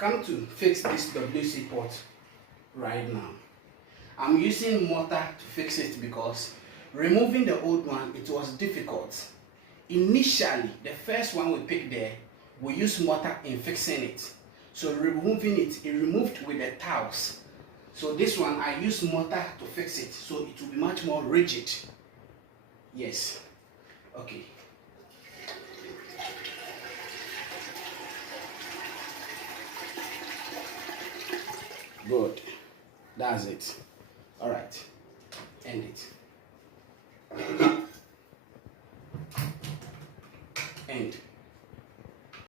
come to fix this WC port right now. I'm using mortar to fix it because removing the old one, it was difficult. Initially, the first one we picked there, we used mortar in fixing it. So removing it, it removed with the tiles. So this one, I use mortar to fix it, so it will be much more rigid. Yes. Okay. Good. That's it. All right. End it.